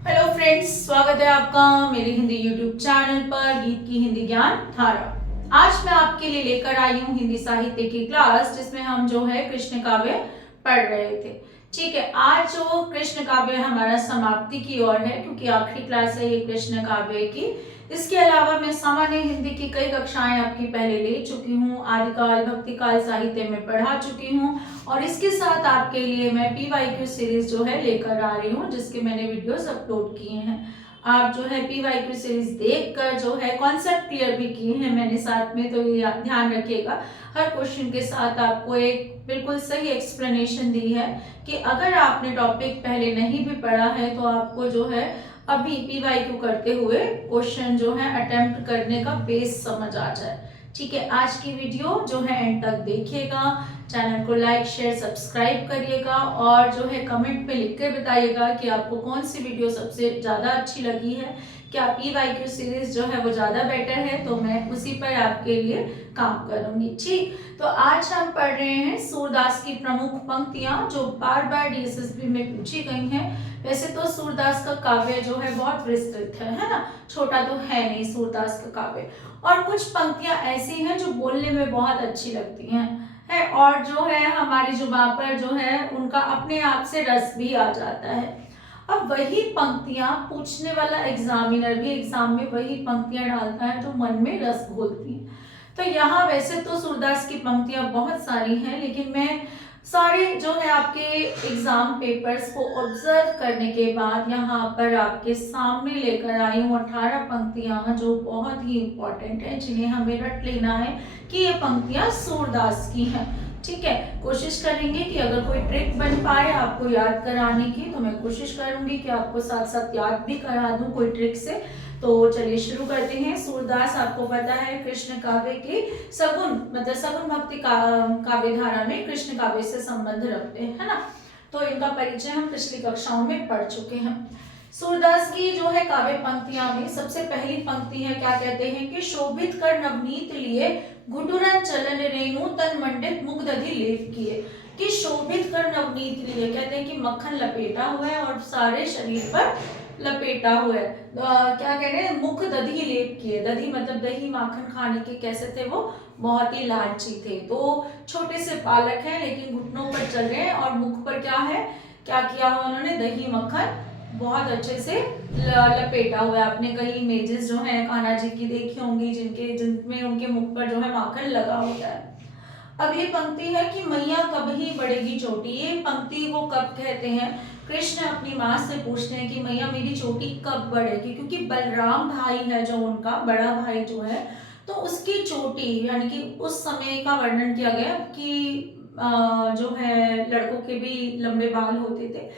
Hello friends, स्वागत है आपका मेरे हिंदी यूट्यूब चैनल पर गीत की हिंदी ज्ञान धारा। आज मैं आपके लिए लेकर आई हूँ हिंदी साहित्य की क्लास, जिसमें हम जो है कृष्ण काव्य पढ़ रहे थे। ठीक है, आज जो कृष्ण काव्य हमारा समाप्ति की ओर है, क्योंकि आखिरी क्लास है ये कृष्ण काव्य की। इसके अलावा मैं सामान्य हिंदी की कई कक्षाएं आपकी पहले ले चुकी हूँ, आदिकाल भक्तिकाल साहित्य में पढ़ा चुकी हूँ, और इसके साथ आपके लिए मैं PYQ सीरीज जो है लेकर आ रही हूँ, जिसके मैंने वीडियोस अपलोड किए हैं। आप जो है PYQ सीरीज देखकर जो है कॉन्सेप्ट क्लियर भी किए हैं मैंने साथ में, तो ये ध्यान रखिएगा हर क्वेश्चन के साथ आपको एक बिल्कुल सही एक्सप्लेनेशन दी है कि अगर आपने टॉपिक पहले नहीं भी पढ़ा है तो आपको जो है अभी PYQ करते हुए क्वेश्चन जो है अटेम्प्ट करने का बेस समझ आ जाए। ठीक है, आज की वीडियो जो है एंड तक देखिएगा, चैनल को लाइक शेयर सब्सक्राइब करिएगा, और जो है कमेंट पे लिख के बताइएगा कि आपको कौन सी वीडियो सबसे ज़्यादा अच्छी लगी है। क्या PYQ सीरीज जो है वो ज़्यादा बेटर है, तो मैं उसी पर आपके लिए काम करूंगी। ठीक, तो आज हम पढ़ रहे हैं सूरदास की प्रमुख पंक्तियां जो बार बार DSSB में पूछी गई हैं। वैसे तो सूरदास का काव्य जो है बहुत विस्तृत है ना, छोटा तो है नहीं सूरदास का काव्य। और कुछ पंक्तियां ऐसी हैं जो बोलने में बहुत अच्छी लगती हैं है, और जो है हमारी जुबान पर जो है उनका अपने आप से रस भी आ जाता है। अब वही पंक्तियां पूछने वाला एग्जामिनर भी एग्जाम में वही पंक्तियां डालता है जो मन में रस घोलती हैं। तो यहाँ वैसे तो सूरदास की पंक्तियां बहुत सारी हैं, लेकिन मैं सारे जो है आपके एग्जाम पेपर्स को ऑब्जर्व करने के बाद यहाँ पर आपके सामने लेकर आई हूँ 18 पंक्तियां जो बहुत ही इंपॉर्टेंट है, जिन्हें हमें रट लेना है कि ये पंक्तियां सूरदास की हैं। ठीक है, कोशिश करेंगे कि अगर कोई ट्रिक बन पाए आपको याद कराने की, तो मैं कोशिश करूंगी कि आपको साथ साथ याद भी करा दूं कोई ट्रिक से। तो चलिए शुरू करते हैं। सूरदास आपको पता है कृष्ण काव्य की सगुन मतलब सगुन भक्ति काव्य धारा में कृष्ण काव्य से संबंध रखते हैं, है ना। तो इनका परिचय हम पिछली कक्षाओं में पढ़ चुके हैं। सूरदास की जो है काव्य पंक्तियां में सबसे पहली पंक्ति है, क्या कहते हैं कि शोभित कर नवनीत लिए घुटुरन चलन रेणु तन मंडित मुख दधि लेप किए। कि शोभित कर नवनीत लिए, कहते हैं कि मक्खन लपेटा हुआ है और सारे शरीर पर लपेटा हुआ है। क्या कह रहे हैं, मुख दधी लेप किए। दधी मतलब दही माखन खाने के कैसे थे वो, बहुत ही लालची थे। तो छोटे से बालक हैं लेकिन घुटनों पर चल रहे हैं, और मुख पर क्या है, क्या किया हुआ उन्होंने, दही मक्खन बहुत अच्छे से लपेटा हुआ है। आपने कई इमेजेस जो है कान्हा जी की देखी होंगी जिनमें उनके मुख पर जो है माखन लगा होता है। अगली पंक्ति है कि मैया कब ही बढ़ेगी चोटी। ये पंक्ति वो कब कहते हैं, कृष्ण अपनी माँ से पूछते हैं कि मैया मेरी चोटी कब बढ़ेगी, क्योंकि बलराम भाई है जो उनका बड़ा भाई जो है, तो उसकी चोटी यानी कि उस समय का वर्णन किया गया कि जो है लड़कों के भी लंबे बाल होते थे,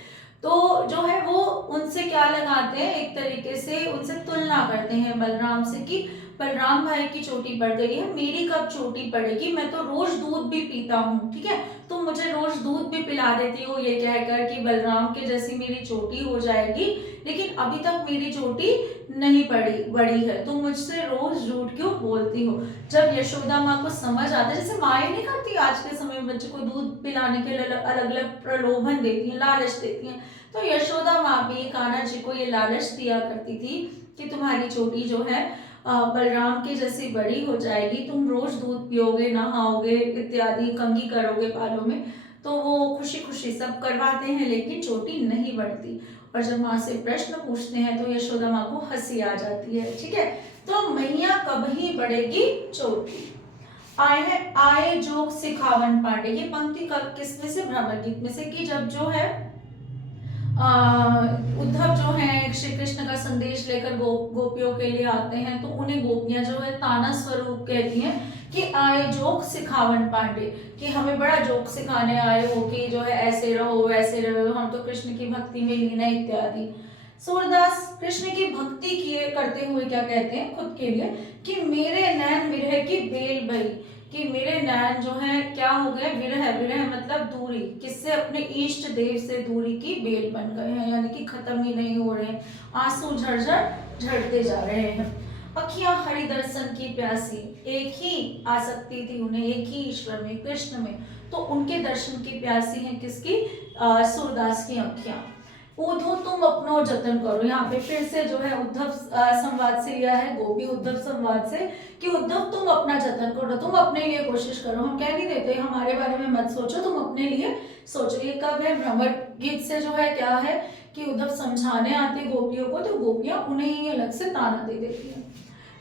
तो जो है वो उनसे क्या लगाते हैं, एक तरीके से उनसे तुलना करते हैं बलराम से कि बलराम भाई की चोटी बढ़ गई है, मेरी कब चोटी पड़ेगी, मैं तो रोज दूध भी पीता हूँ, ठीक है, तुम मुझे रोज दूध भी पिला देती हो ये कहकर कि बलराम के जैसी मेरी चोटी हो जाएगी, लेकिन अभी तक मेरी चोटी नहीं बड़ी है, तुम मुझसे रोज झूठ क्यों बोलती हो। जब यशोदा माँ को समझ आता है, जैसे माएँ नहीं करती आज के समय में बच्चे को दूध पिलाने के लिए अलग अलग प्रलोभन देती हैं, लालच देती हैं, तो यशोदा माँ भी कान्हा जी को ये लालच दिया करती थी कि तुम्हारी चोटी जो है बलराम की जैसी बड़ी हो जाएगी, तुम रोज दूध पियोगे, नहाओगे इत्यादि, कंघी करोगे बालों में, तो वो खुशी खुशी सब करवाते हैं लेकिन चोटी नहीं बढ़ती। और जब माँ से प्रश्न पूछते हैं तो यशोदा माँ को हंसी आ जाती है। ठीक है, तो मैया कब ही बढ़ेगी चोटी। आए जोग सिखावन पांडे, ये पंक्ति किसमें से, भ्रमर गीत में से, कि जब जो है उद्धव जो है श्री कृष्ण का संदेश लेकर गोपियों के लिए आते हैं, तो उन्हें गोपियां जो है ताना स्वरूप कहती हैं कि आए जोक सिखावन पांडे, कि हमें बड़ा जोक सिखाने आए हो कि जो है ऐसे रहो वैसे रहो, हम तो कृष्ण की भक्ति में लीन है इत्यादि। सूरदास कृष्ण की भक्ति किए करते हुए क्या कहते हैं खुद के लिए कि मेरे नैन विरह की बेल भई, कि मेरे नैन जो है क्या हो गए, विरह, विरह मतलब दूरी, किससे, अपने इष्ट देव से दूरी की बेल बन गए हैं, यानी कि खत्म ही नहीं हो रहे, आंसू झरझर झड़ते जा रहे हैं। अखियां हरि दर्शन की प्यासी, एक ही आसक्ति थी उन्हें, एक ही ईश्वर में, कृष्ण में, तो उनके दर्शन की प्यासी हैं किसकी, सूरदास की अखियां। ऊधो तुम अपनो जतन करो। यहाँ पे फिर से जो है उद्धव संवाद से लिया है, गोपी उद्धव संवाद से, कि उद्धव तुम अपना जतन करो, तुम अपने लिए कोशिश करो। हम कह नहीं देते हमारे बारे में मत सोचो, तुम अपने लिए सोचो। ये कब है? भ्रमर गीत से जो है क्या है कि उद्धव समझाने आते गोपियों को, तो गोपियां उन्हें ही अलग से ताना दे देती है।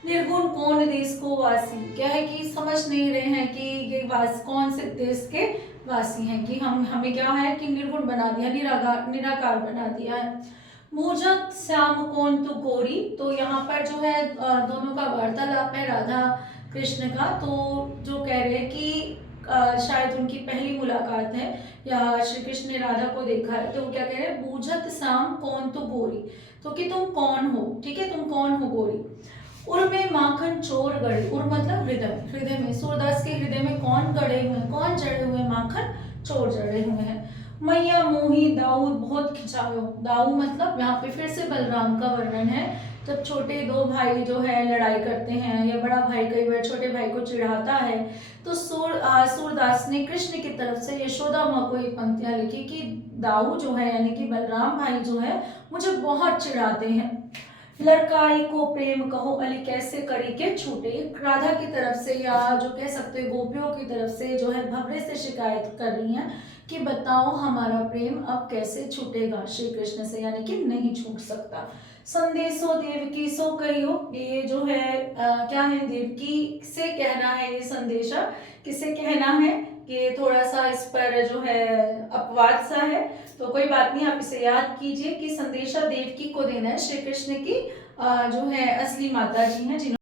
निर्गुण कौन देश को वासी, क्या है कि समझ नहीं रहे हैं कि ये वास कौन से देश के वासी हैं, कि हम हमें क्या है कि निर्गुण बना दिया, निराकार बना दिया है। मूजत श्याम कौन तू गोरी, तो यहाँ पर जो है दोनों का वार्तालाप है राधा कृष्ण का। तो जो कह रहे हैं कि शायद उनकी पहली मुलाकात है या श्री कृष्ण ने राधा को देखा है, तो क्या कह रहे हैं? बूझत श्याम कौन तू गोरी, तो कि तुम कौन हो, ठीक है, तुम कौन हो गोरी। उर में माखन चोर गड़े, उर मतलब हृदय, हृदय में, सूरदास के हृदय में कौन गड़े हुए हैं, कौन जड़े हुए हैं? माखन चोर जड़े हुए हैं। मैया मोही दाऊ बहुत खिंचायो, दाऊ मतलब यहाँ पे फिर से बलराम का वर्णन है। जब छोटे दो भाई जो है लड़ाई करते हैं, या बड़ा भाई कई बार छोटे भाई को चिढ़ाता है, तो सूरदास ने कृष्ण की तरफ से यशोदा माँ को ये पंक्तियां लिखी कि दाऊ जो है यानी कि बलराम भाई जो है मुझे बहुत चिढ़ाते हैं। लड़काई को प्रेम कहो अली कैसे करी के छूटे, राधा की तरफ से या जो कह सकते हो गोपियों की तरफ से जो है भवरे से शिकायत कर रही हैं कि बताओ हमारा प्रेम अब कैसे छूटेगा श्री कृष्ण से, यानी कि नहीं छूट सकता। संदेशो देवकी सो कहियो, ये जो है क्या है? देवकी से कहना है ये संदेशा, किसे कहना है? कि थोड़ा सा इस पर जो है अपवाद सा है, तो कोई बात नहीं, आप इसे याद कीजिए कि संदेशा देवकी को देना है। श्री कृष्ण की जो है असली माता जी हैं, जिन्होंने